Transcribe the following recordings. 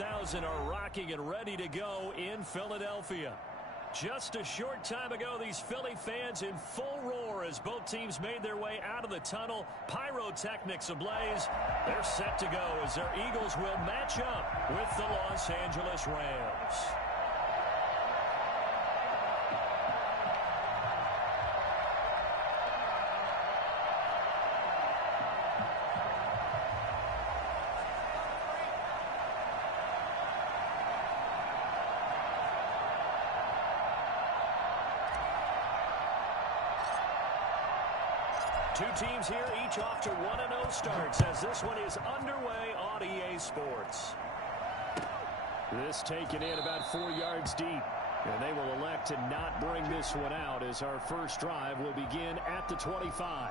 30,000 are rocking and ready to go in Philadelphia. Just a short time ago, these Philly fans in full roar as both teams made their way out of the tunnel. Pyrotechnics ablaze. They're set to go as their Eagles will match up with the Los Angeles Rams. Two teams here, each off to 1-0 starts as this one is underway on EA Sports. This taken in about 4 yards deep. And they will elect to not bring this one out as our first drive will begin at the 25.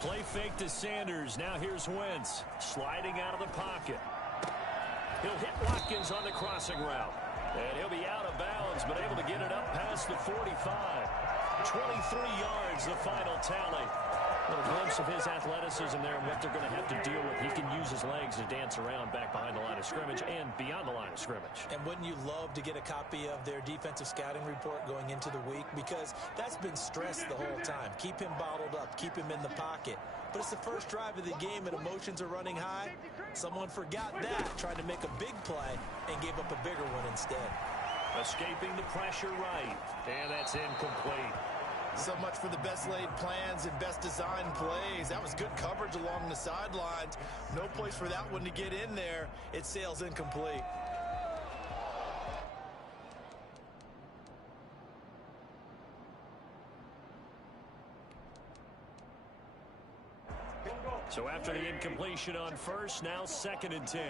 Play fake to Sanders. Now here's Wentz. Sliding out of the pocket. He'll hit Watkins on the crossing route. And he'll be out of bounds, but able to get it up past the 45. 23 yards, the final tally. A little glimpse of his athleticism there and what they're going to have to deal with. He can use his legs to dance around back behind the line of scrimmage and beyond the line of scrimmage. And wouldn't you love to get a copy of their defensive scouting report going into the week? Because that's been stressed the whole time. Keep him bottled up. Keep him in the pocket. But it's the first drive of the game and emotions are running high. Someone forgot that, trying to make a big play and gave up a bigger one instead. Escaping the pressure right. And that's incomplete. So much for the best laid plans and best designed plays. That was good coverage along the sidelines. No place for that one to get in there. It sails incomplete. So after the incompletion on first, now 2nd and 10.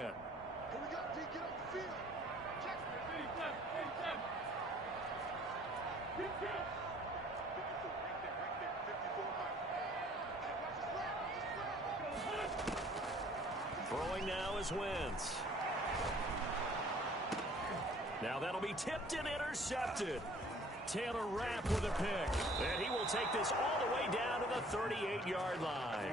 Throwing now is Wentz. Now that'll be tipped and intercepted. Taylor Rapp with a pick. And he will take this all the way down to the 38-yard line.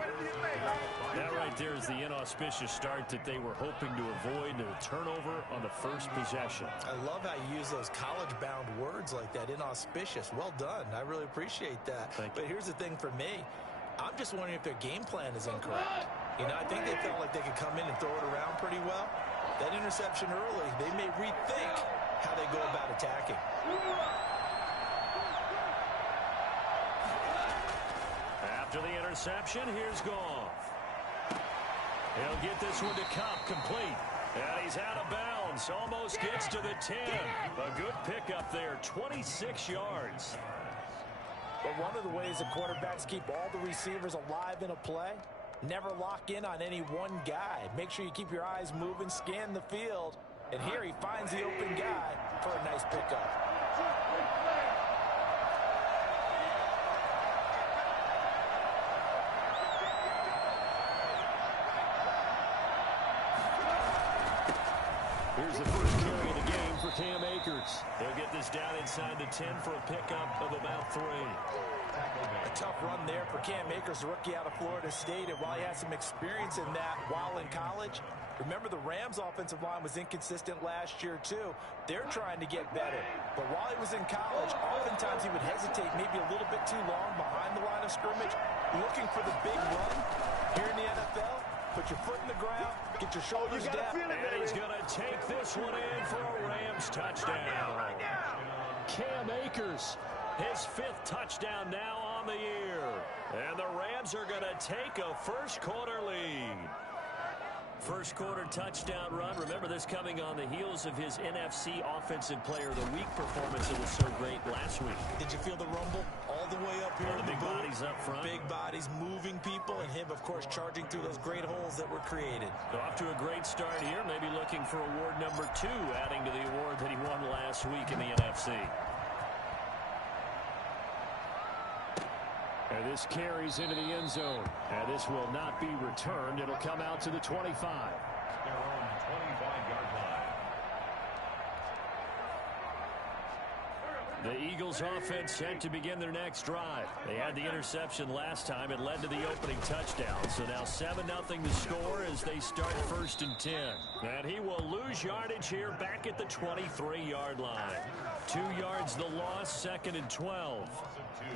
That right there is the inauspicious start that they were hoping to avoid, a turnover on the first possession. I love how you use those college-bound words like that, inauspicious. Well done. I really appreciate that. But here's the thing for me. I'm just wondering if their game plan is incorrect. You know, I think they felt like they could come in and throw it around pretty well. That interception early, they may rethink how they go about attacking. After the interception, here's Goff. He'll get this one to Kupp, complete. And he's out of bounds. Almost gets to the 10. A good pickup there, 26 yards. But one of the ways the quarterbacks keep all the receivers alive in a play, never lock in on any one guy. Make sure you keep your eyes moving, scan the field. And here he finds the open guy for a nice pickup. Here's the first carry of the game for Cam Akers. He'll get this down inside the 10 for a pickup of about 3. A tough run there for Cam Akers, a rookie out of Florida State. And while he had some experience in that while in college, remember the Rams' offensive line was inconsistent last year too. They're trying to get better. But while he was in college, oftentimes he would hesitate maybe a little bit too long behind the line of scrimmage, looking for the big run. Here in the NFL, put your foot in the ground, get your shoulders down. And he's going to take this one in for a Rams touchdown. Cam Akers, his 5th touchdown now on the year. And the Rams are going to take a first quarter lead. First quarter touchdown run. Remember, this coming on the heels of his NFC Offensive Player of the Week performance that was so great last week. Did you feel the rumble all the way up here? The big bodies up front. Big bodies moving people, and him, of course, charging through those great holes that were created. So off to a great start here. Maybe looking for award number 2, adding to the award that he won last week in the NFC. And this carries into the end zone. And this will not be returned. It'll come out to the 25. They're on the 25-yard line. The Eagles offense set to begin their next drive. They had the interception last time. It led to the opening touchdown. So now 7-0 the score as they start 1st and 10. And he will lose yardage here back at the 23-yard line. 2 yards the loss, 2nd and 12.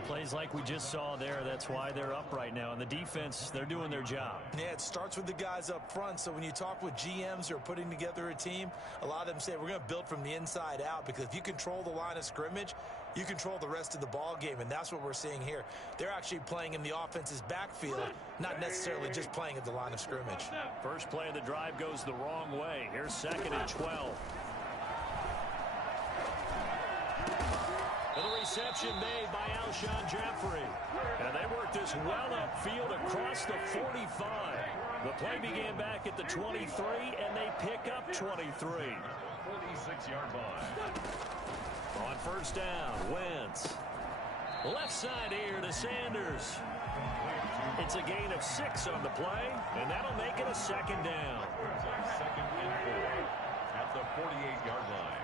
Plays like we just saw there. That's why they're up right now. And the defense, they're doing their job. Yeah, it starts with the guys up front. So when you talk with GMs who are putting together a team, a lot of them say we're going to build from the inside out, because if you control the line of scrimmage, you control the rest of the ball game, and that's what we're seeing here. They're actually playing in the offense's backfield, not necessarily just playing at the line of scrimmage. First play of the drive goes the wrong way. Here's 2nd and 12. And the reception made by Alshon Jeffrey. And they work this well upfield across the 45. The play began back at the 23, and they pick up 23. 46-yard line. On 1st down, Wentz. Left side here to Sanders. It's a gain of 6 on the play, and that'll make it a 2nd down. 2nd and 4 at the 48-yard line.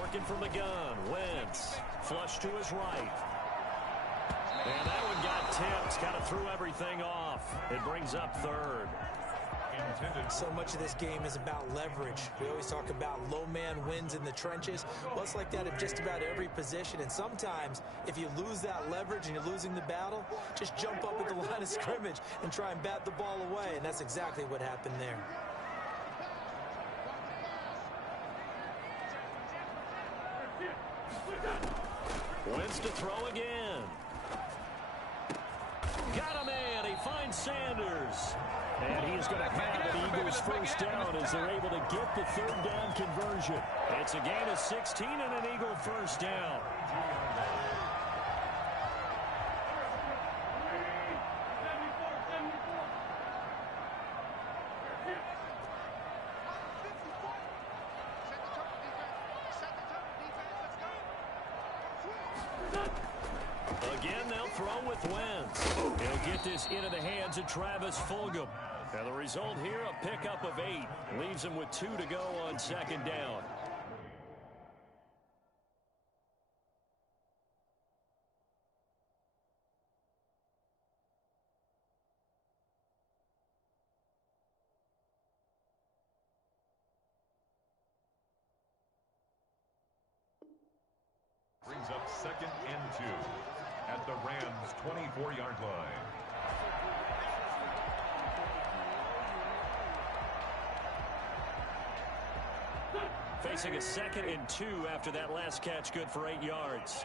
Working from the gun, Wentz. Flush to his right. And that one got tipped. Kind of threw everything off. It brings up 3rd. So much of this game is about leverage. We always talk about low man wins in the trenches. Well, it's like that in just about every position. And sometimes, if you lose that leverage and you're losing the battle, just jump up at the line of scrimmage and try and bat the ball away. And that's exactly what happened there. Wentz to throw again. Got a man. He finds Sanders. And he's going to have an Eagles 1st down as they're able to get the 3rd down conversion. It's a gain of 16 and an Eagle 1st down. Again, they'll throw with Wentz. He'll get this into the hands of Travis Fulgham. And the result here, a pickup of 8. Leaves him with 2 to go on 2nd down. Brings up 2nd and 2 at the Rams' 24-yard line. Facing a 2nd and 2 after that last catch, good for 8 yards.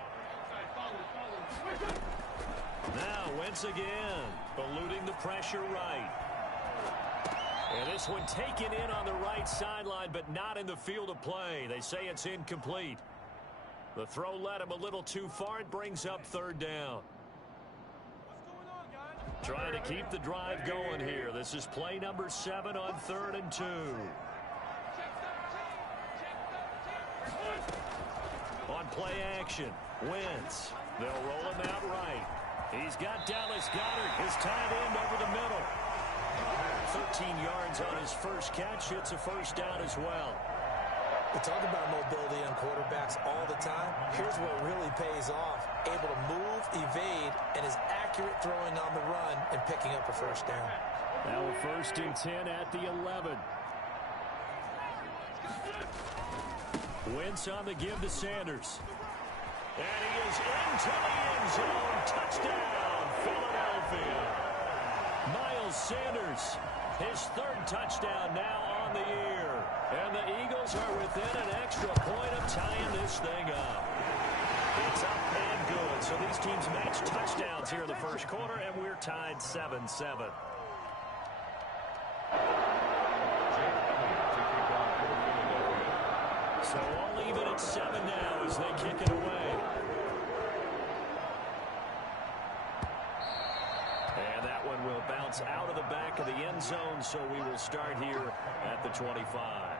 Now Wentz again, eluding the pressure right. And this one taken in on the right sideline, but not in the field of play. They say it's incomplete. The throw led him a little too far. It brings up 3rd down. Trying to keep the drive going here. This is play number 7 on 3rd and 2. On play action, Wentz. They'll roll him out right. He's got Dallas Goedert, his tight end, over the middle. 13 yards on his first catch. It's a 1st down as well. We talk about mobility on quarterbacks all the time. Here's where it really pays off. Able to move, evade, and is accurate throwing on the run and picking up a 1st down. Now a 1st and 10 at the 11. Wentz on the give to Sanders. And he is into the end zone. Touchdown, Philadelphia. Miles Sanders, his third touchdown now on the year. And the Eagles are within an extra point of tying this thing up. It's up and good. So these teams match touchdowns here in the first quarter, and we're tied 7-7. So all even at 7 now as they kick it away. And that one will bounce out of the back of the end zone, so we will start here at the 25.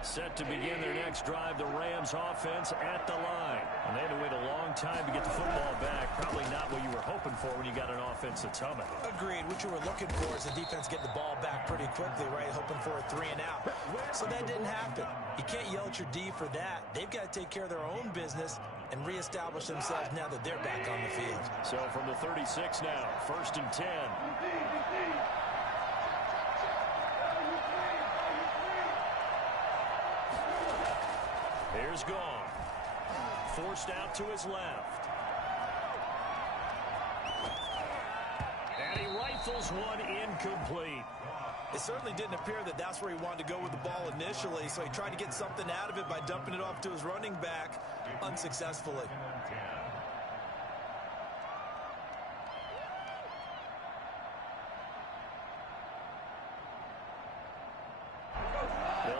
Set to begin their next drive, the Rams offense at the line. And they had to wait a long time to get the football back. Probably not what you were hoping for when you got an offense that's humming. Agreed. What you were looking for is the defense get the ball back pretty quickly, right? Hoping for a 3 and out. So that didn't happen. You can't yell at your D for that. They've got to take care of their own business and reestablish themselves now that they're back on the field. So from the 36 now, 1st and 10. Here's Goff. Forced out to his left. And he rifles one incomplete. It certainly didn't appear that that's where he wanted to go with the ball initially, so he tried to get something out of it by dumping it off to his running back unsuccessfully.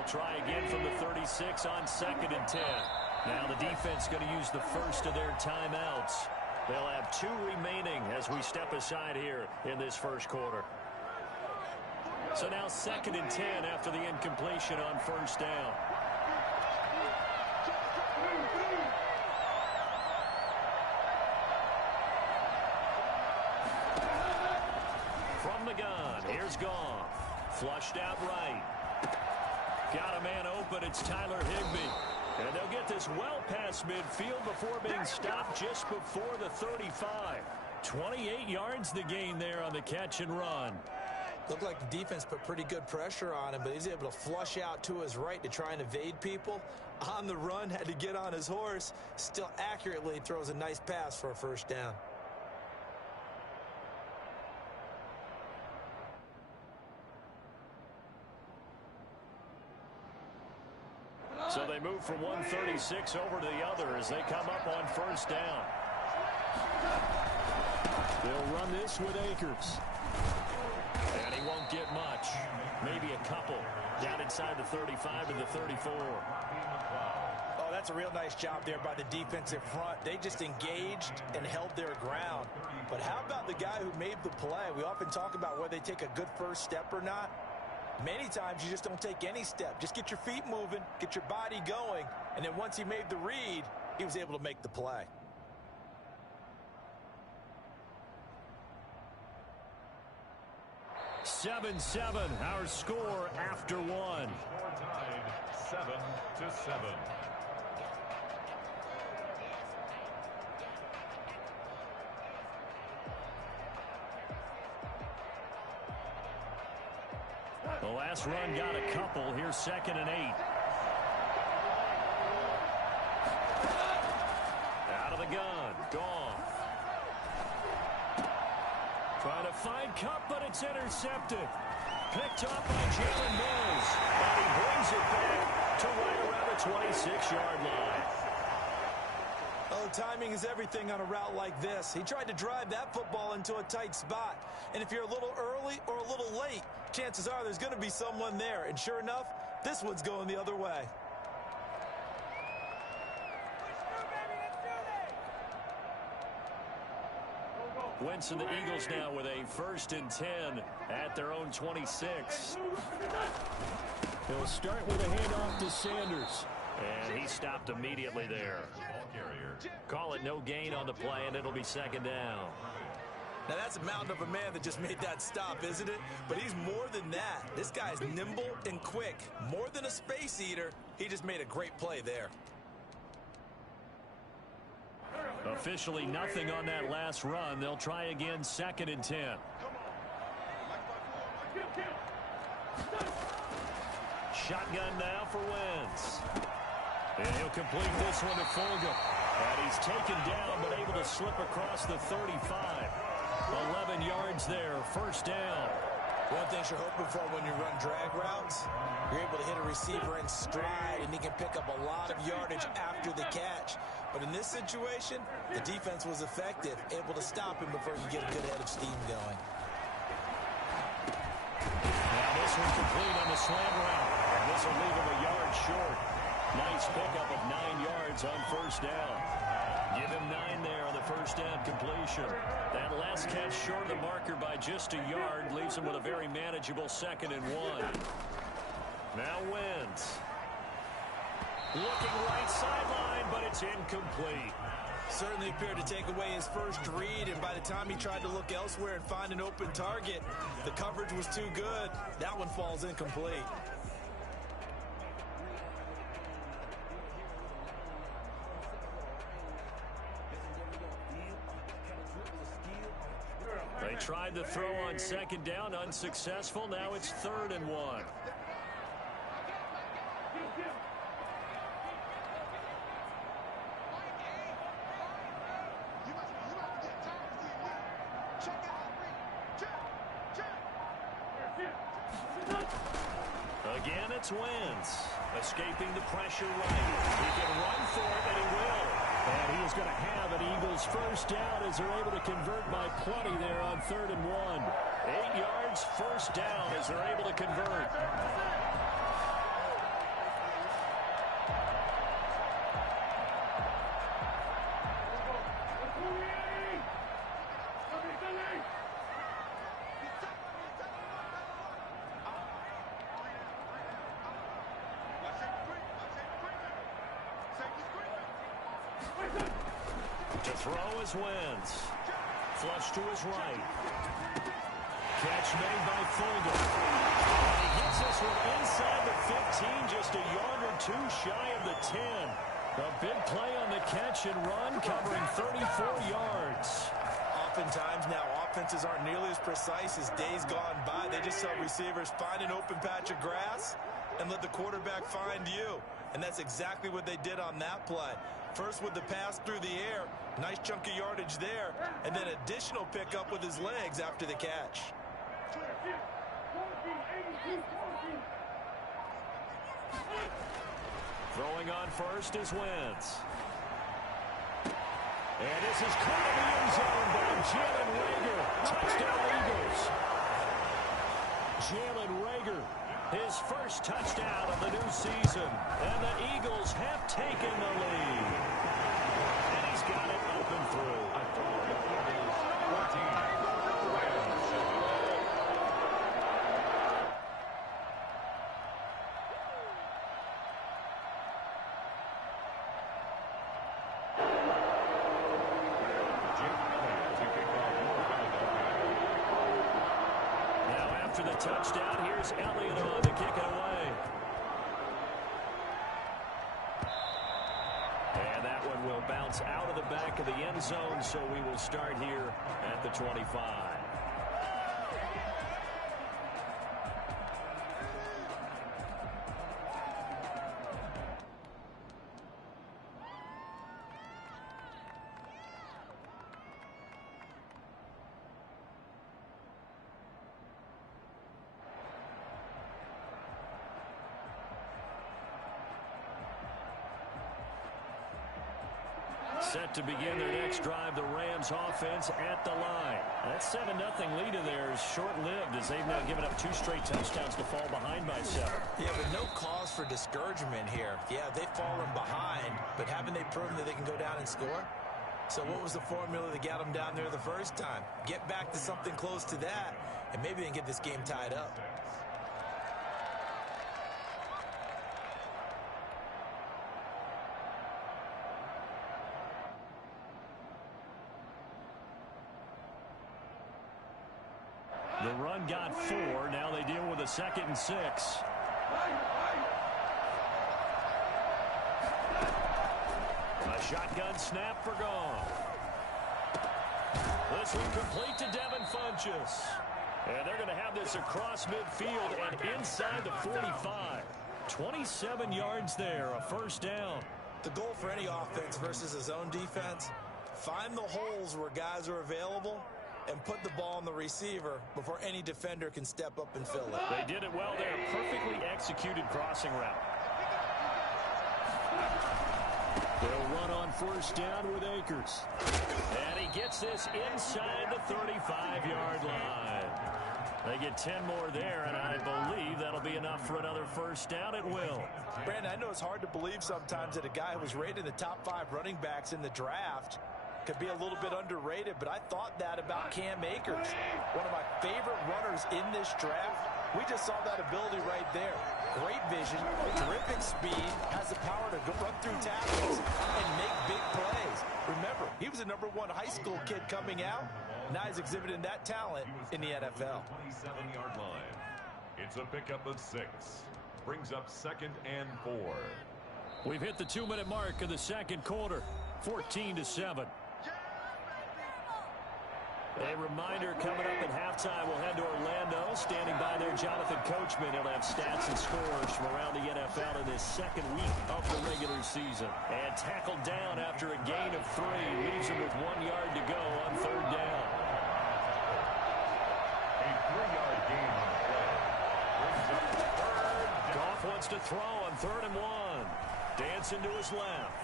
Try again from the 36 on 2nd and 10. Now the defense going to use the first of their timeouts. They'll have 2 remaining as we step aside here in this first quarter. So now 2nd and 10 after the incompletion on 1st down. From the gun, here's Goff. Flushed out right. Got a man open. It's Tyler Higbee. And they'll get this well past midfield before being stopped just before the 35. 28 yards the gain there on the catch and run. Looked like the defense put pretty good pressure on him, but he's able to flush out to his right to try and evade people. On the run, had to get on his horse. Still accurately throws a nice pass for a 1st down. So they move from 136 over to the other as they come up on 1st down. They'll run this with Akers. And he won't get much. Maybe a couple. Down inside the 35 and the 34. Oh, that's a real nice job there by the defensive front. They just engaged and held their ground. But how about the guy who made the play? We often talk about whether they take a good first step or not. Many times you just don't take any step. Just get your feet moving, get your body going, and then once he made the read, he was able to make the play. Seven, our score after 1. Score tied 7-7. The last run got a couple. Here's 2nd and 8. Out of the gun. Goff. Trying to find Kupp, but it's intercepted. Picked up by Jalen Mills. And he brings it back to right around the 26-yard line. Oh, timing is everything on a route like this. He tried to drive that football into a tight spot. And if you're a little early or a little late, chances are there's going to be someone there. And sure enough, this one's going the other way. Wentz and the Eagles now with a 1st and 10 at their own 26. They'll start with a handoff to Sanders. And he stopped immediately there. Call it no gain on the play, and it'll be 2nd down. Now, that's a mountain of a man that just made that stop, isn't it? But he's more than that. This guy's nimble and quick. More than a space eater, he just made a great play there. Officially nothing on that last run. They'll try again 2nd and 10. Shotgun now for Wentz. And he'll complete this one to Fulgham. And he's taken down but able to slip across the 35. 11 yards there, first down. One thing you're hoping for when you run drag routes, you're able to hit a receiver in stride, and he can pick up a lot of yardage after the catch. But in this situation, the defense was effective, able to stop him before you get a good head of steam going. Now this one complete on the slant route. And this will leave him a yard short. Nice pickup of 9 yards on first down. Give him 9 there on the first down completion. That last catch short of the marker by just a yard leaves him with a very manageable 2nd and 1. Now Wentz. Looking right sideline, but it's incomplete. Certainly appeared to take away his first read, and by the time he tried to look elsewhere and find an open target, the coverage was too good. That one falls incomplete. They tried the throw on 2nd down, unsuccessful. Now it's 3rd and 1. Again, it's Wentz. Escaping the pressure right. He can run for it, and he will. And he is going to have an Eagles first down as they're able to convert by plenty there on 3rd and 1. 8 yards, first down as they're able to convert. To throw is Wentz. Flush to his right. Catch made by Fulgham. And he gets this one inside the 15, just a yard or two shy of the 10. A big play on the catch and run, covering 34 yards. Oftentimes now offenses aren't nearly as precise as days gone by. They just tell receivers, find an open patch of grass and let the quarterback find you. And that's exactly what they did on that play. First with the pass through the air, nice chunk of yardage there, and then additional pickup with his legs after the catch. Throwing on first is Wentz. And this is caught in the end zone by Jalen Reagor. Touchdown Eagles. Jalen Reagor, his first touchdown of the new season. And the Eagles have taken the lead. And he's got it up and through. After the touchdown, here's Elliott on to kick it away. And that one will bounce out of the back of the end zone, so we will start here at the 25. Set to begin their next drive, the Rams offense at the line. That 7-0 lead of theirs short-lived as they've now given up 2 straight touchdowns to fall behind by 7. Yeah, but no cause for discouragement here. Yeah, they've fallen behind, but haven't they proven that they can go down and score? So what was the formula that got them down there the first time? Get back to something close to that, and maybe they can get this game tied up. The run got 4. Now they deal with a 2nd and 6. A shotgun snap for Goff. This one complete to Devin Funchess. And they're going to have this across midfield and inside the 45. 27 yards there, a first down. The goal for any offense versus a zone defense, find the holes where guys are available and put the ball on the receiver before any defender can step up and fill it. They did it well there. Perfectly executed crossing route. They'll run on first down with Akers. And he gets this inside the 35-yard line. They get 10 more there, and I believe that'll be enough for another first down. It will. Brandon, I know it's hard to believe sometimes that a guy who was rated in the top 5 running backs in the draft could be a little bit underrated, but I thought that about Cam Akers. One of my favorite runners in this draft. We just saw that ability right there. Great vision, terrific speed, has the power to run through tackles and make big plays. Remember, he was a #1 high school kid coming out. Now he's exhibiting that talent in the NFL. 27-yard line. It's a pickup of 6. Brings up 2nd and 4. We've hit the 2-minute mark of the second quarter. 14-7. A reminder coming up at halftime. We'll head to Orlando. Standing by there, Jonathan Coachman. He'll have stats and scores from around the NFL in this second week of the regular season. And tackled down after a gain of 3. Leaves him with 1 yard to go on third down. A 3-yard gain on the play. Brings up third down. Goff wants to throw on 3rd and 1. Dancing to his left.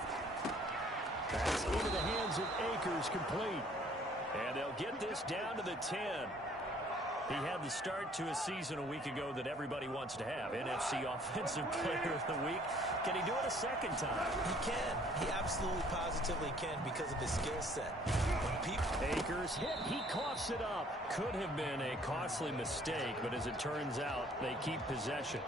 Pass into the hands of Akers, complete. And they'll get this down to the 10. He had the start to a season a week ago that everybody wants to have. NFC Offensive Player of the Week. Can he do it a second time? He can. He absolutely positively can because of his skill set. Akers hit. He coughs it up. Could have been a costly mistake, but as it turns out, they keep possession.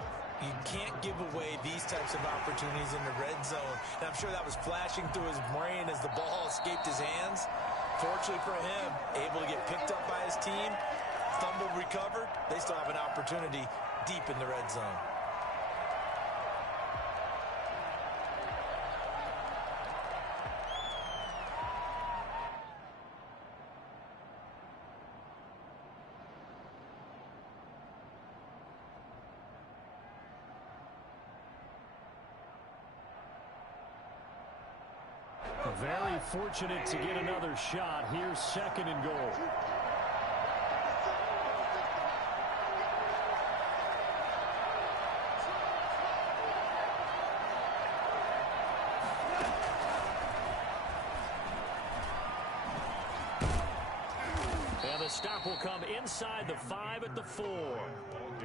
You can't give away these types of opportunities in the red zone. And I'm sure that was flashing through his brain as the ball escaped his hands. Fortunately for him, able to get picked up by his team, fumbled, recovered. They still have an opportunity deep in the red zone. Very fortunate to get another shot. Here's 2nd and goal. And the stop will come inside the 5 at the 4.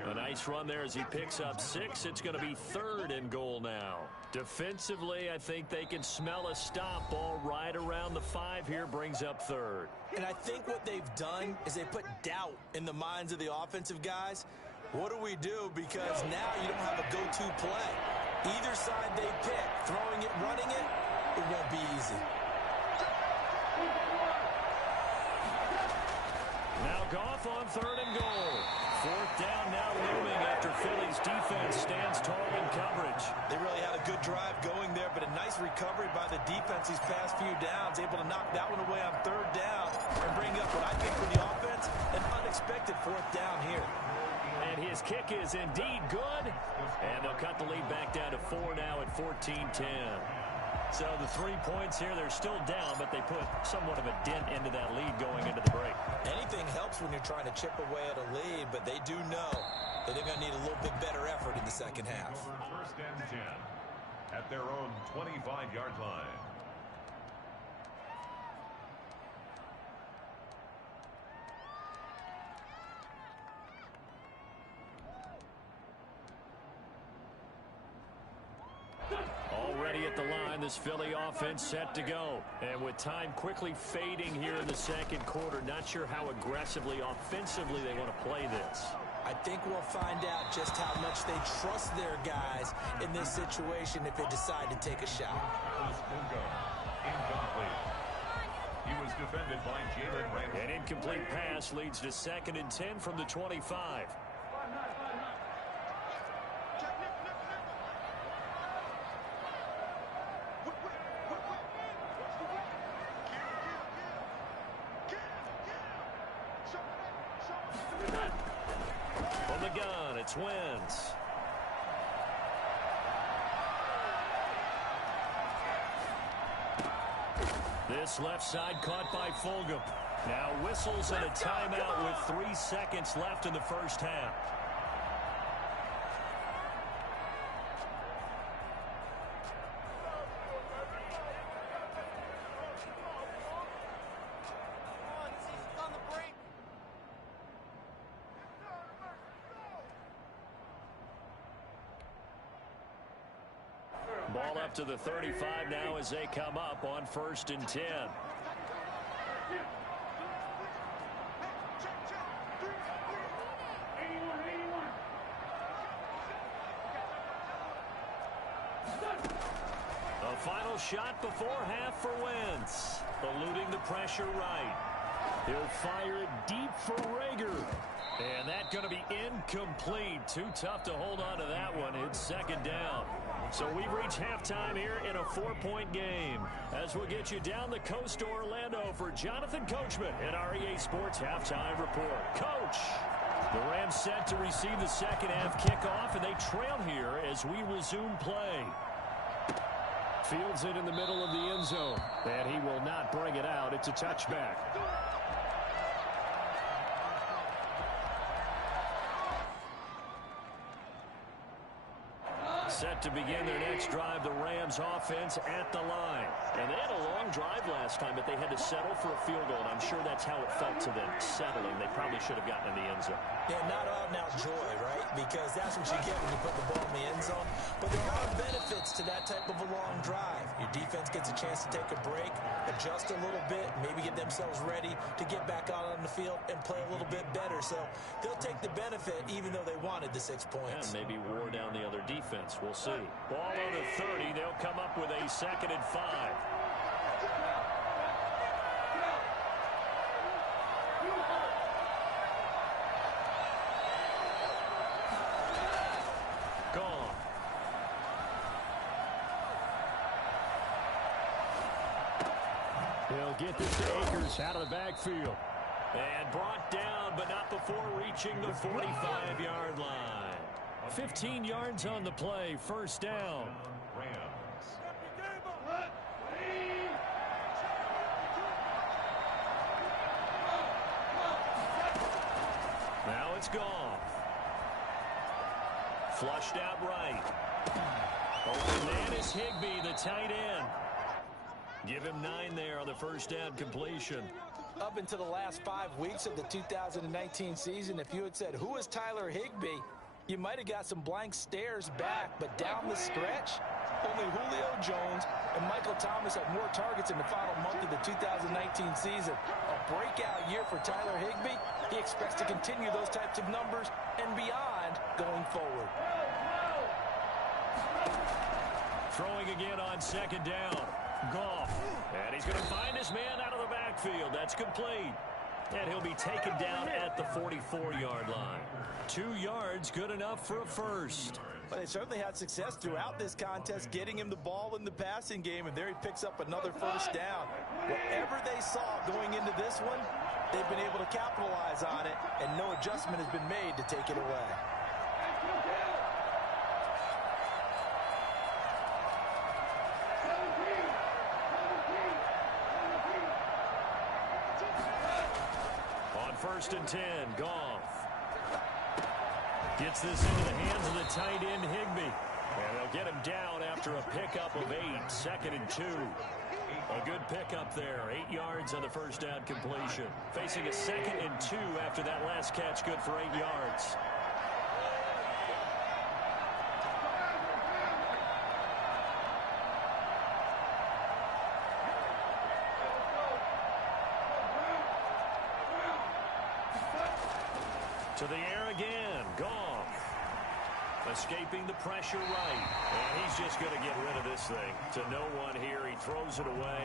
A nice run there as he picks up 6. It's going to be 3rd and goal now. Defensively, I think they can smell a stop. Ball right around the 5 here, brings up 3rd. And I think what they've done is they put doubt in the minds of the offensive guys. What do we do? Because now you don't have a go-to play. Either side they pick, throwing it, running it, it won't be easy. Now Goff on 3rd and goal. 4th down now looming after Philly's defense stands tall in coverage. They really had a good drive going there, but a nice recovery by the defense these past few downs, able to knock that one away on 3rd down and bring up what I think for the offense, an unexpected 4th down here. And his kick is indeed good, and they'll cut the lead back down to 4 now at 14-10. So the 3 points here, they're still down, but they put somewhat of a dent into that lead going into the break. Anything helps when you're trying to chip away at a lead, but they do know that they're going to need a little bit better effort in the second half. Over 1st and 10 at their own 25-yard line. Already at the line, this Philly offense set to go. And with time quickly fading here in the second quarter, not sure how aggressively, offensively they want to play this. I think we'll find out just how much they trust their guys in this situation if they decide to take a shot. Incomplete. He was defended by Jalen Ramsey. An incomplete pass leads to 2nd and 10 from the 25. From the gun, it's Wentz. This left side caught by Fulgham. Now whistles and a timeout with 3 seconds left in the first half. Ball up to the 35 now as they come up on 1st and 10. A final shot before half for Wentz. Eluding the pressure right. He'll fire it deep for Rager. And that's going to be incomplete. Too tough to hold on to that one. It's 2nd down. So we've reached halftime here in a 4-point game. As we'll get you down the coast to Orlando for Jonathan Coachman at our EA Sports Halftime Report. Coach! The Rams set to receive the second half kickoff, and they trail here as we resume play. Fields it in the middle of the end zone, and he will not bring it out. It's a touchback. Set to begin their next drive, the Rams offense at the line. And they had a long drive last time, but they had to settle for a field goal, and I'm sure that's how it felt to them, settling. They probably should have gotten in the end zone. Yeah, not out and out joy, right? Because that's what you get when you put the ball in the end zone. But there are benefits to that type of a long drive. Your defense gets a chance to take a break, adjust a little bit, maybe get themselves ready to get back out on the field and play a little bit better. So they'll take the benefit even though they wanted the 6 points. And maybe wore down the other defense. We'll see. Ball on the 30. They'll come up with a 2nd and 5. Gone. He'll get this to Akers out of the backfield. And brought down, but not before reaching the 45-yard line. 15 yards on the play, 1st down. Now it's gone. Flushed out right. Open man is Higbee, the tight end. Give him 9 there on the 1st down completion. Up until the last 5 weeks of the 2019 season, if you had said, who is Tyler Higbee? You might have got some blank stares back, but down the stretch, only Julio Jones and Michael Thomas had more targets in the final month of the 2019 season. A breakout year for Tyler Higbee. He expects to continue those types of numbers and beyond going forward. Throwing again on 2nd down. Goff. And he's going to find his man out of the backfield. That's complete. And he'll be taken down at the 44-yard line. 2 yards, good enough for a first. But they certainly had success throughout this contest, getting him the ball in the passing game, and there he picks up another 1st down. Whatever they saw going into this one, they've been able to capitalize on it, and no adjustment has been made to take it away. On 1st and 10, Goff. Gets this into the hands of the tight end, Higbee. And they'll get him down after a pickup of 8, 2nd and 2. A good pickup there, 8 yards on the 1st down completion. Facing a 2nd and 2 after that last catch, good for 8 yards. To the air again, Goff. Escaping the pressure right. And he's just going to get rid of this thing. To no one here, he throws it away,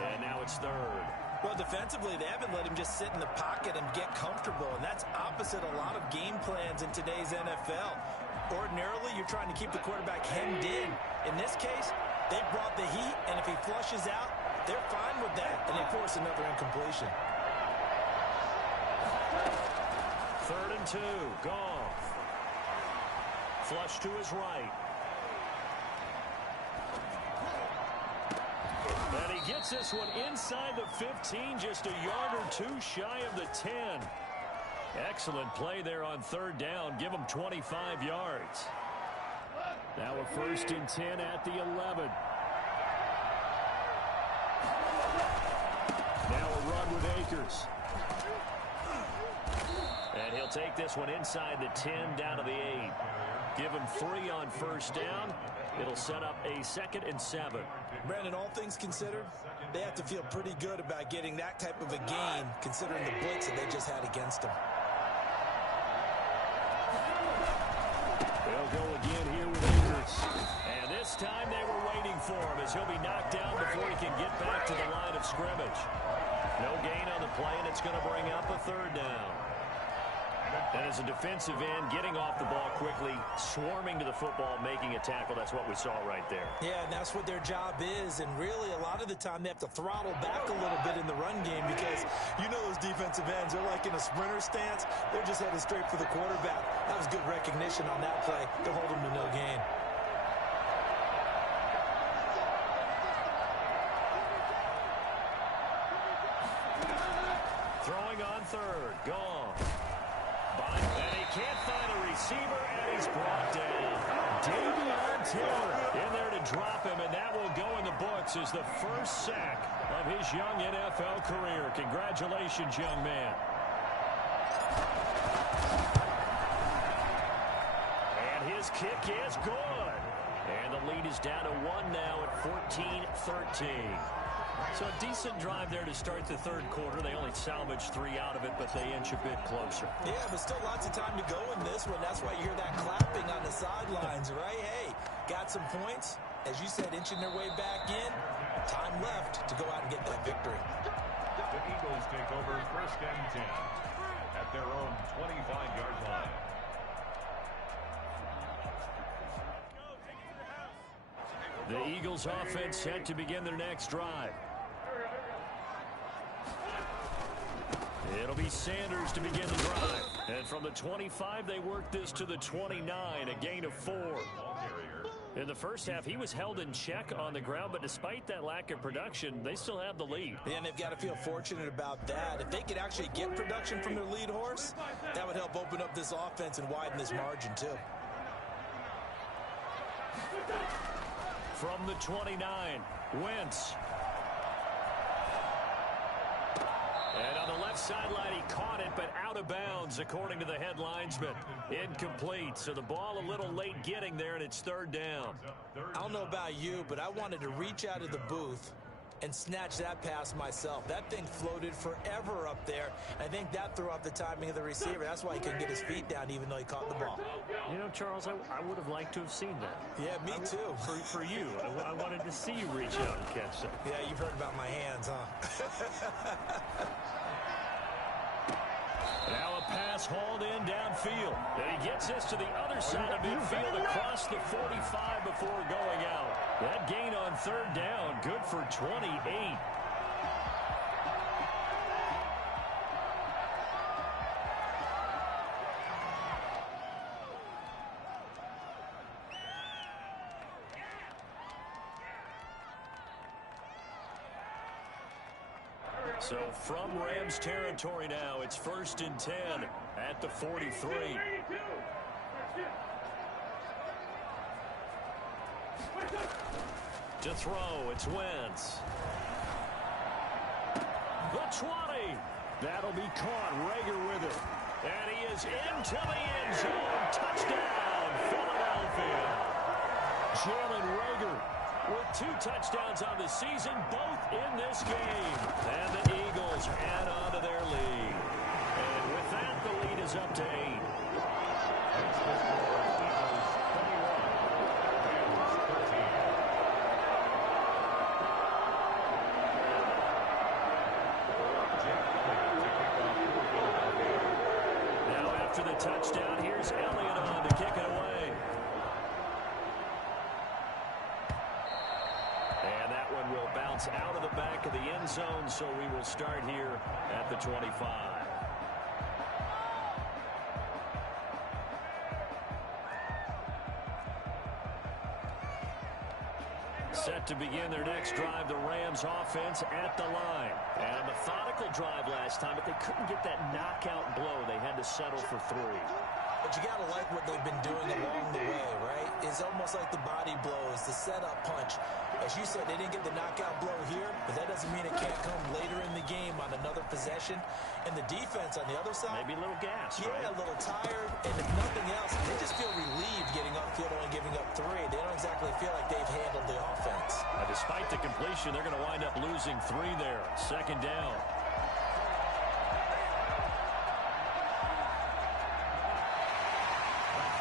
and now it's 3rd. Well, defensively, they haven't let him just sit in the pocket and get comfortable, and that's opposite a lot of game plans in today's NFL. Ordinarily, you're trying to keep the quarterback hemmed in. In this case, they brought the heat, and if he flushes out, they're fine with that, and they force another incompletion. 3rd and and 2. Goff. Flush to his right. And he gets this one inside the 15, just a yard or two shy of the 10. Excellent play there on third down. Give him 25 yards. Now a 1st and 10 at the 11. Now a run with Akers. And he'll take this one inside the 10 down to the 8. Give him 3 on 1st down. It'll set up a 2nd and 7. Brandon, all things considered, they have to feel pretty good about getting that type of a gain considering the blitz that they just had against them. They'll go again here with Akers. And this time they were waiting for him as he'll be knocked down before he can get back to the line of scrimmage. No gain on the play, and it's going to bring up a 3rd down. And as a defensive end, getting off the ball quickly, swarming to the football, making a tackle, that's what we saw right there. Yeah, and that's what their job is. And really, a lot of the time, they have to throttle back a little bit in the run game because you know those defensive ends, they're like in a sprinter stance. They're just headed straight for the quarterback. That was good recognition on that play to hold them to no gain. Throwing on 3rd. Gone. And he can't find a receiver, and he's brought down. Davion Taylor in there to drop him, and that will go in the books as the first sack of his young NFL career. Congratulations, young man. And his kick is good. And the lead is down to 1 now at 14-13. So a decent drive there to start the 3rd quarter. They only salvaged 3 out of it, but they inch a bit closer. Yeah, but still lots of time to go in this one. That's why you hear that clapping on the sidelines, right? Hey, got some points. As you said, inching their way back in. Time left to go out and get that victory. The Eagles take over 1st and 10 at their own 25-yard line. The Eagles offense set to begin their next drive. It'll be Sanders to begin the drive. And from the 25, they work this to the 29, a gain of 4. In the first half, he was held in check on the ground, but despite that lack of production, they still have the lead. And they've got to feel fortunate about that. If they could actually get production from their lead horse, that would help open up this offense and widen this margin, too. From the 29, Wentz. And on the left sideline, he caught it, but out of bounds, according to the head linesman. Incomplete, so the ball a little late getting there, and it's 3rd down. I don't know about you, but I wanted to reach out of the booth and snatch that pass myself. That thing floated forever up there. I think that threw off the timing of the receiver. That's why he couldn't get his feet down, even though he caught the ball. You know, Charles, I would have liked to have seen that. Yeah, me too. For you, I wanted to see you reach out and catch that. Yeah, you've heard about my hands, huh? Now a pass hauled in downfield. And he gets this to the other side of midfield across the 45 before going out. That gain on 3rd down, good for 28. So from Rams territory now, it's 1st and 10 at the 43. To throw, it's Wentz. The 20. That'll be caught. Rager with it. And he is into the end zone. Touchdown, Philadelphia. Jalen Rager with 2 touchdowns on the season, both in this game. And the Eagles add on to their lead. And with that, the lead is up to 8. Now after the touchdown, here's Elliott on to kick it away. And that one will bounce out of the back of the end zone, so we will start here at the 25. Set to begin their next drive, the Rams offense at the line. And a methodical drive last time, but they couldn't get that knockout blow. They had to settle for 3. But you got to like what they've been doing along the way, right? It's almost like the body blows, the setup punch. As you said, they didn't get the knockout blow here, but that doesn't mean it can't come later in the game on another possession. And the defense on the other side, maybe a little gas, yeah, right? A little tired. And if nothing else, they just feel relieved getting off the field, only giving up 3. They don't exactly feel like they've handled the offense. Despite the completion, they're going to wind up losing 3 there. Second down.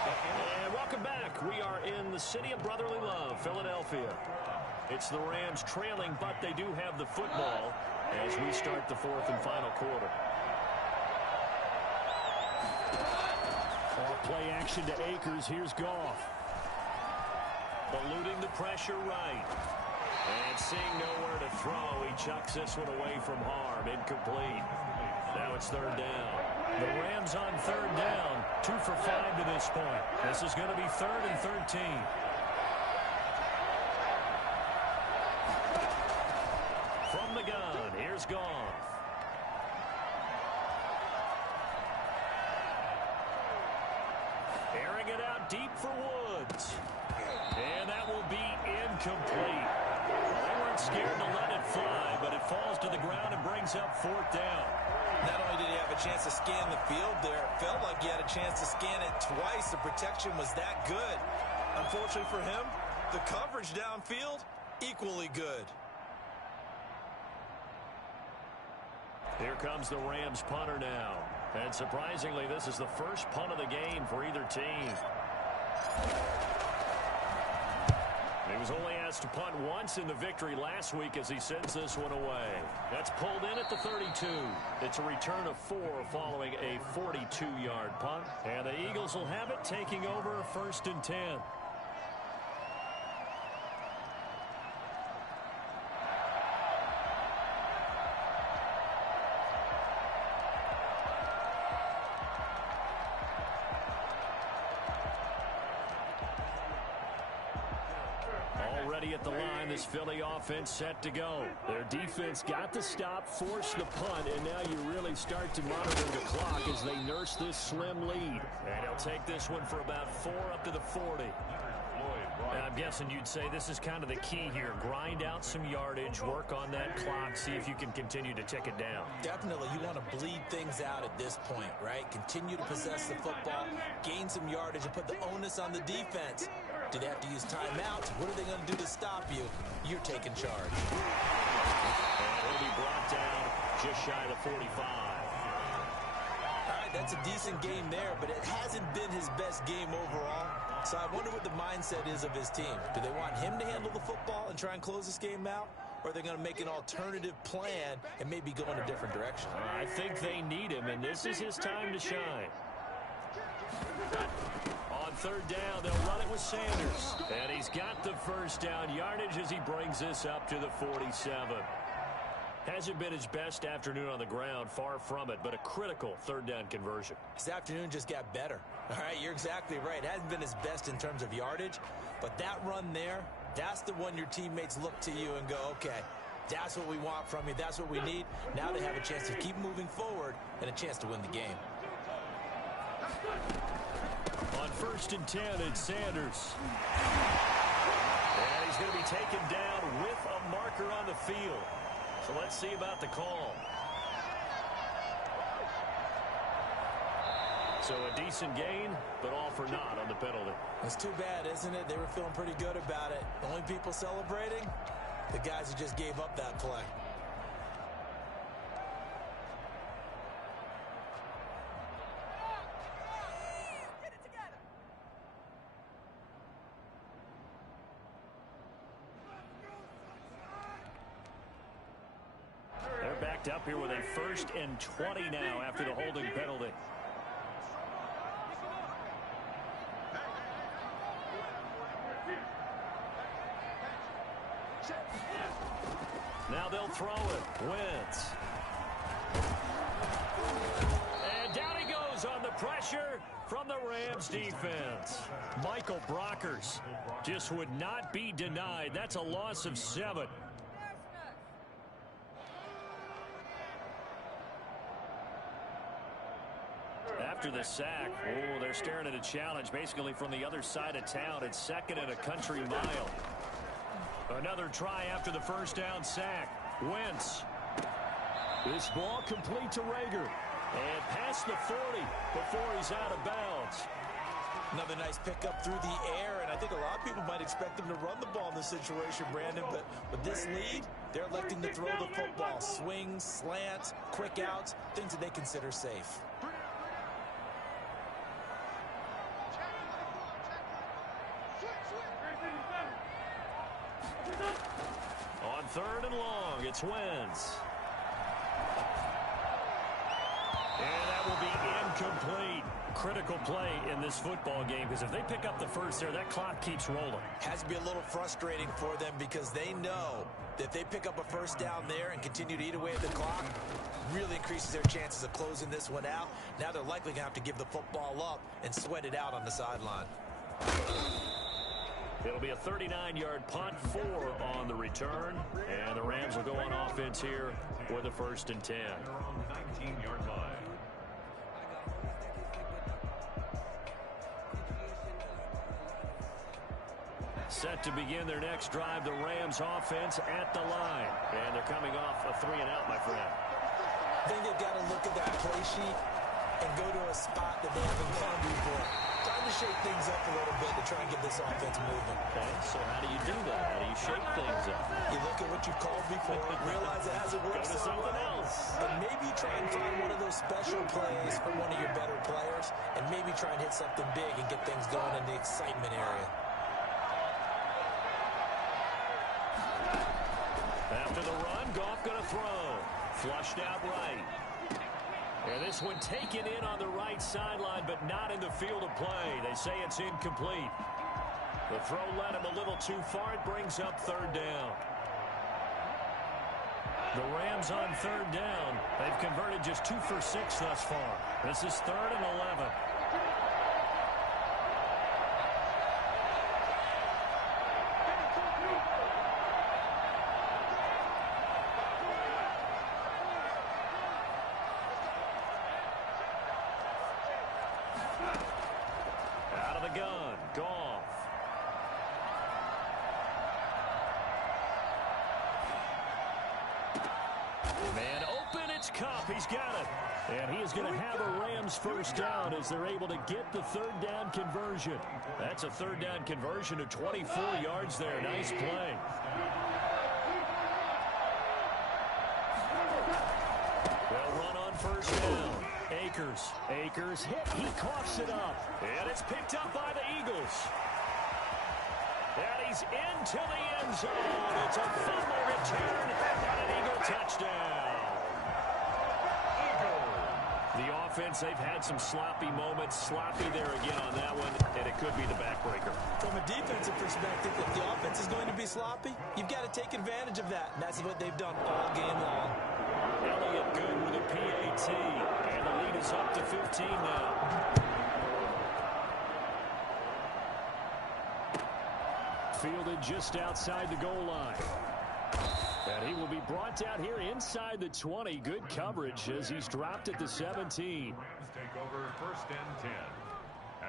And welcome back. We are in the city of brotherly love, Philadelphia. It's the Rams trailing, but they do have the football as we start the 4th and final quarter. Off play action to Akers. Here's Goff. Eluding the pressure right. And seeing nowhere to throw, he chucks this one away from harm. Incomplete. Now it's 3rd down. The Rams on 3rd down. 2 for 5 to this point. This is going to be 3rd and 13. From the gun, here's Goff. Airing it out deep for Woods. And that will be incomplete. Well, they weren't scared to let it fly, but it falls to the ground and brings up 4th down. Not only did he have a chance to scan the field there, it felt like he had a chance to scan it twice. The protection was that good. Unfortunately for him, the coverage downfield, equally good. Here comes the Rams punter now. And surprisingly, this is the first punt of the game for either team. He was only asked to punt once in the victory last week as he sends this one away. That's pulled in at the 32. It's a return of 4 following a 42-yard punt. And the Eagles will have it, taking over 1st and 10. Already at the line, this Philly offense set to go. Their defense got the stop, forced the punt, and now you really start to monitor the clock as they nurse this slim lead. And he'll take this one for about 4 up to the 40. And I'm guessing you'd say this is kind of the key here. Grind out some yardage, work on that clock, see if you can continue to tick it down. Definitely, you want to bleed things out at this point, right? Continue to possess the football, gain some yardage, and put the onus on the defense. Do they have to use timeouts? What are they going to do to stop you? You're taking charge. And he'll be brought down just shy of the 45. All right, that's a decent game there, but it hasn't been his best game overall. So I wonder what the mindset is of his team. Do they want him to handle the football and try and close this game out? Or are they going to make an alternative plan and maybe go in a different direction? I think they need him, and this is his time to shine. On 3rd down, they'll run it with Sanders. And he's got the 1st down yardage as he brings this up to the 47. Hasn't been his best afternoon on the ground, far from it, but a critical 3rd down conversion. His afternoon just got better. All right, you're exactly right. It hasn't been his best in terms of yardage, but that run there, that's the one your teammates look to you and go, okay, that's what we want from you. That's what we need. Now they have a chance to keep moving forward and a chance to win the game. On 1st and 10, it's Sanders. And he's going to be taken down with a marker on the field. So let's see about the call. So a decent gain, but all for naught on the penalty. It's too bad, isn't it? They were feeling pretty good about it. The only people celebrating, the guys who just gave up that play. They're backed up here with a 1st and 20 now after the holding penalty. Now they'll throw it. Wentz. And down he goes on the pressure from the Rams defense. Michael Brockers just would not be denied. That's a loss of 7. After the sack, they're staring at a challenge basically from the other side of town. It's 2nd and a country mile. Another try after the first down sack. Wentz. This ball complete to Rager. And past the 40 before he's out of bounds. Another nice pickup through the air, and I think a lot of people might expect him to run the ball in this situation, Brandon, but with this lead, they're electing to throw the football. Swings, slants, quick outs, things that they consider safe. On 3rd and long, it's Wentz. And that will be incomplete. Critical play in this football game, because if they pick up the first there, that clock keeps rolling. Has to be a little frustrating for them because they know that if they pick up a first down there and continue to eat away at the clock, really increases their chances of closing this one out. Now they're likely going to have to give the football up and sweat it out on the sideline. It'll be a 39-yard punt, 4 on the return, and the Rams will go on offense here with a 1st and 10. 19-yard line. Set to begin their next drive, the Rams offense at the line. And they're coming off a 3-and-out, my friend. I think they've got to look at that play sheet and go to a spot that they haven't gone before. Trying to shake things up a little bit to try and get this offense moving. Okay, so how do you do that? How do you shake things up? You look at what you've called before, realize it hasn't worked Go to so something well, else. and maybe try and find one of those special plays from one of your better players, and maybe try and hit something big and get things going in the excitement area. After the run, Goff going to throw. Flushed out right. And this one taken in on the right sideline, but not in the field of play. They say it's incomplete. The throw led him a little too far. It brings up 3rd down. The Rams on 3rd down. They've converted just 2 for 6 thus far. This is 3rd and 11. Out of the gun, Goff. Man open, it's Kupp. He's got it. And he is going to have a Rams 1st down as they're able to get the 3rd down conversion. That's a 3rd down conversion of 24 yards there. Nice play. They'll run on 1st down. Akers hit. He coughs it up. And it's picked up by the Eagles. And he's into the end zone. It's a fumble return and an Eagle touchdown. The offense, they've had some sloppy moments. Sloppy there again on that one, and it could be the backbreaker. From a defensive perspective, if the offense is going to be sloppy, you've got to take advantage of that. And that's what they've done all game long. Elliott good with a PAT. And the lead is up to 15 now. Fielded just outside the goal line. And he will be brought down here inside the 20. Good coverage as he's dropped at the 17. Rams take over 1st and 10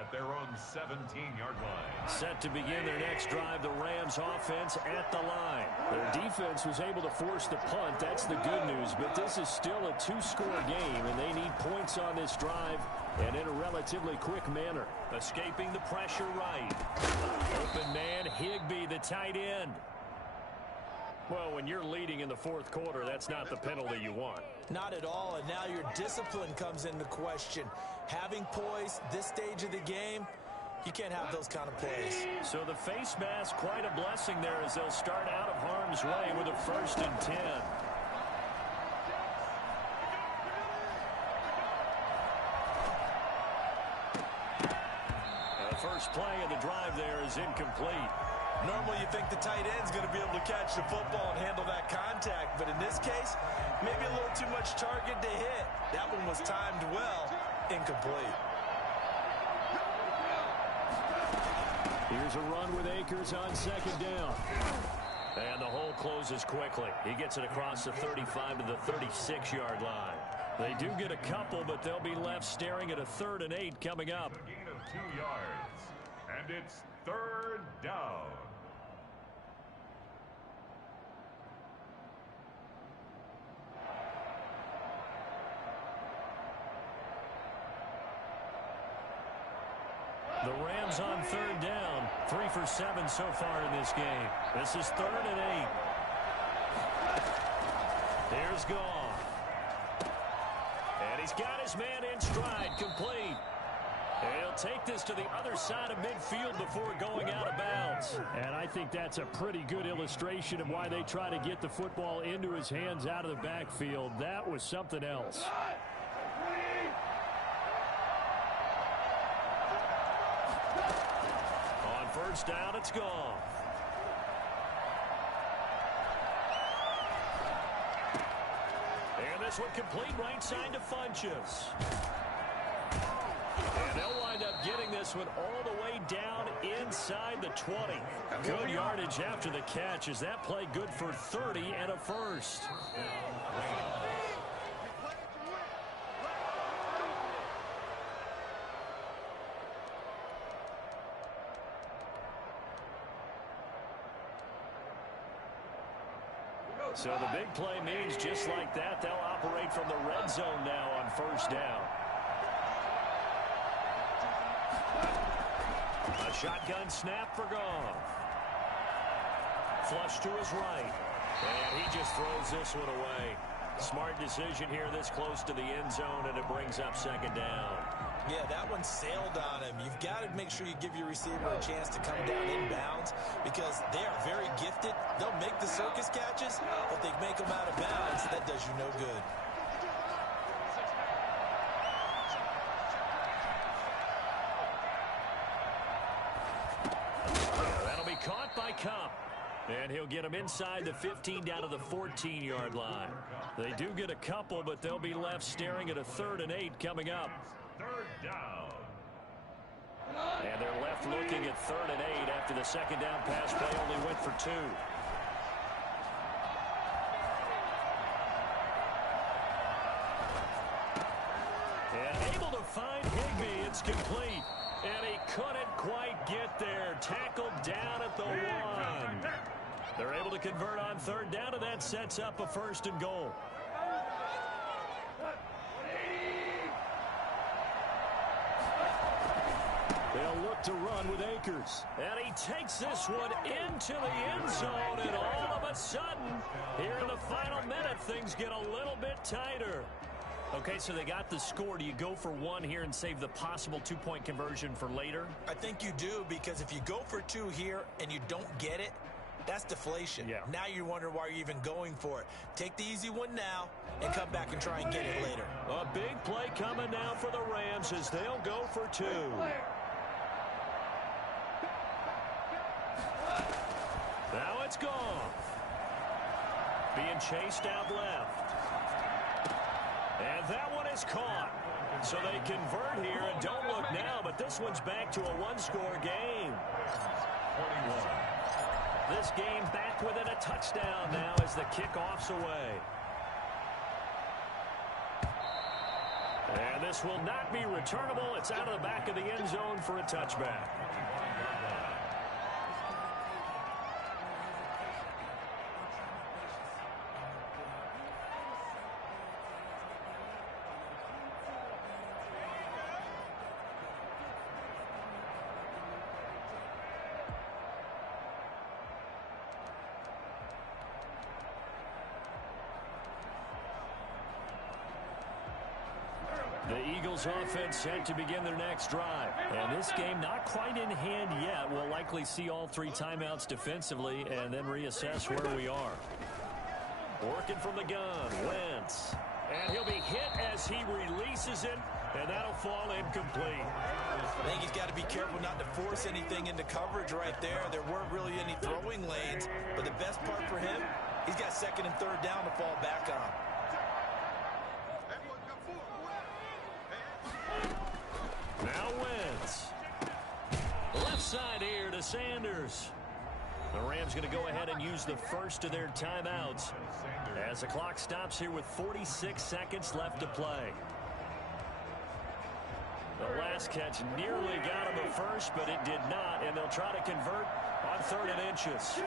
at their own 17-yard line. Set to begin their next drive, the Rams offense at the line. Their defense was able to force the punt. That's the good news. But this is still a 2-score game, and they need points on this drive and in a relatively quick manner. Escaping the pressure right. Open man, Higbee, the tight end. Well, when you're leading in the 4th quarter, that's not the penalty you want. Not at all, and now your discipline comes into question. Having poise this stage of the game, you can't have those kind of plays. So the face mask, quite a blessing there as they'll start out of harm's way with a 1st and 10. The first play of the drive there is incomplete. Normally you think the tight end's going to be able to catch the football and handle that contact, but in this case, maybe a little too much target to hit. That one was timed well, incomplete. Here's a run with Akers on second down. And the hole closes quickly. He gets it across the 35 to the 36-yard line. They do get a couple, but they'll be left staring at a 3rd and 8 coming up. A gain of 2 yards. And it's 3rd down. The Rams on 3rd down. 3 for 7 so far in this game. This is 3rd and 8. Here's Goff. And he's got his man in stride, complete. He'll take this to the other side of midfield before going out of bounds. And I think that's a pretty good illustration of why they try to get the football into his hands out of the backfield. That was something else. On 1st down, it's Goff. And this one complete right side to Funchess. And they'll wind up getting this one all the way down inside the 20. Good yardage after the catch. Is that play good for 30 and a first? So the big play means just like that, they'll operate from the red zone now on 1st down. A shotgun snap for Goff. Flush to his right. And he just throws this one away. Smart decision here this close to the end zone, and it brings up 2nd down. Yeah, that one sailed on him. You've got to make sure you give your receiver a chance to come down inbounds because they are very gifted. They'll make the circus catches, but they make them out of bounds. That does you no good. That'll be caught by Kupp. And he'll get him inside the 15 down to the 14-yard line. They do get a couple, but they'll be left staring at a 3rd and 8 coming up. 3rd down. And they're left looking at 3rd and 8 after the 2nd down pass play only went for 2. And able to find Higbee. It's complete. And he couldn't quite get there. Tackled down at the 1. They're able to convert on 3rd down, and that sets up a 1st and goal. They'll look to run with Akers. And he takes this one into the end zone, and all of a sudden, here in the final minute, things get a little bit tighter. Okay, so they got the score. Do you go for 1 here and save the possible 2-point conversion for later? I think you do, because if you go for 2 here and you don't get it, that's deflation. Yeah. Now you wonder why you're even going for it. Take the easy one now and come back and try and get it later. A big play coming now for the Rams as they'll go for 2. Now it's Goff. Being chased out left. And that one is caught. So they convert here and don't look now, but this one's back to a 1-score game. 21. This game back within a touchdown now as the kickoff's away. And this will not be returnable. It's out of the back of the end zone for a touchback. The Eagles offense set to begin their next drive. And this game not quite in hand yet. We'll likely see all 3 timeouts defensively and then reassess where we are. Working from the gun, Wentz. And he'll be hit as he releases it, and that'll fall incomplete. I think he's got to be careful not to force anything into coverage right there. There weren't really any throwing lanes, but the best part for him, he's got 2nd and 3rd down to fall back on. Now Wentz. Left side here to Sanders. The Rams going to go ahead and use the first of their timeouts as the clock stops here with 46 seconds left to play. The last catch nearly got him a first, but it did not, and they'll try to convert on 3rd and inches.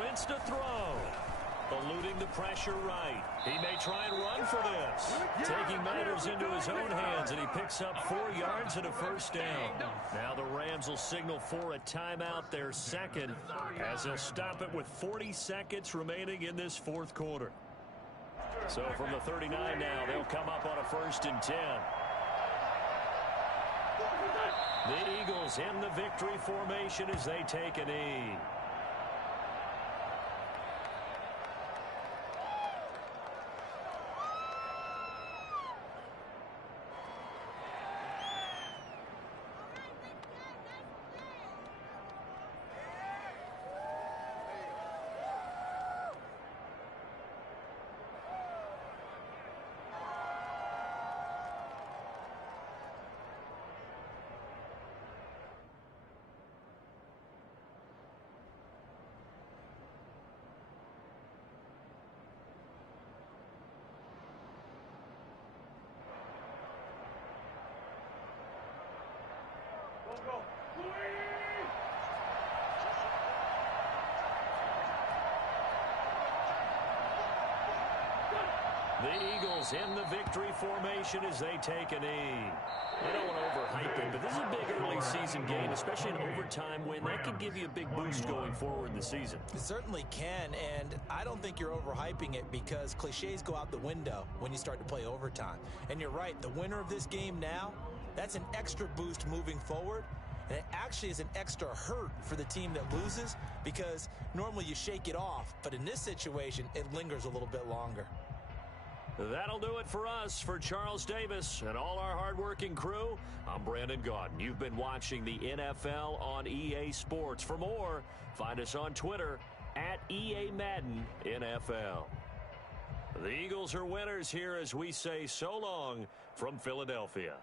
Wentz to throw. Eluding the pressure right. He may try and run for this. Taking matters into his own hands, and he picks up 4 yards and a first down. Now the Rams will signal for a timeout, their second, as they'll stop it with 40 seconds remaining in this 4th quarter. So from the 39 now, they'll come up on a 1st and 10. The Eagles in the victory formation as they take a knee. The Eagles in the victory formation as they take a knee. I don't want to overhype it, but this is a big early season game, especially an overtime win. That could give you a big boost going forward in the season. It certainly can, and I don't think you're overhyping it because cliches go out the window when you start to play overtime. And you're right, the winner of this game now, that's an extra boost moving forward. And it actually is an extra hurt for the team that loses because normally you shake it off. But in this situation, it lingers a little bit longer. That'll do it for us. For Charles Davis and all our hardworking crew, I'm Brandon Gaudin. You've been watching the NFL on EA Sports. For more, find us on Twitter at EA Madden NFL. The Eagles are winners here as we say so long from Philadelphia.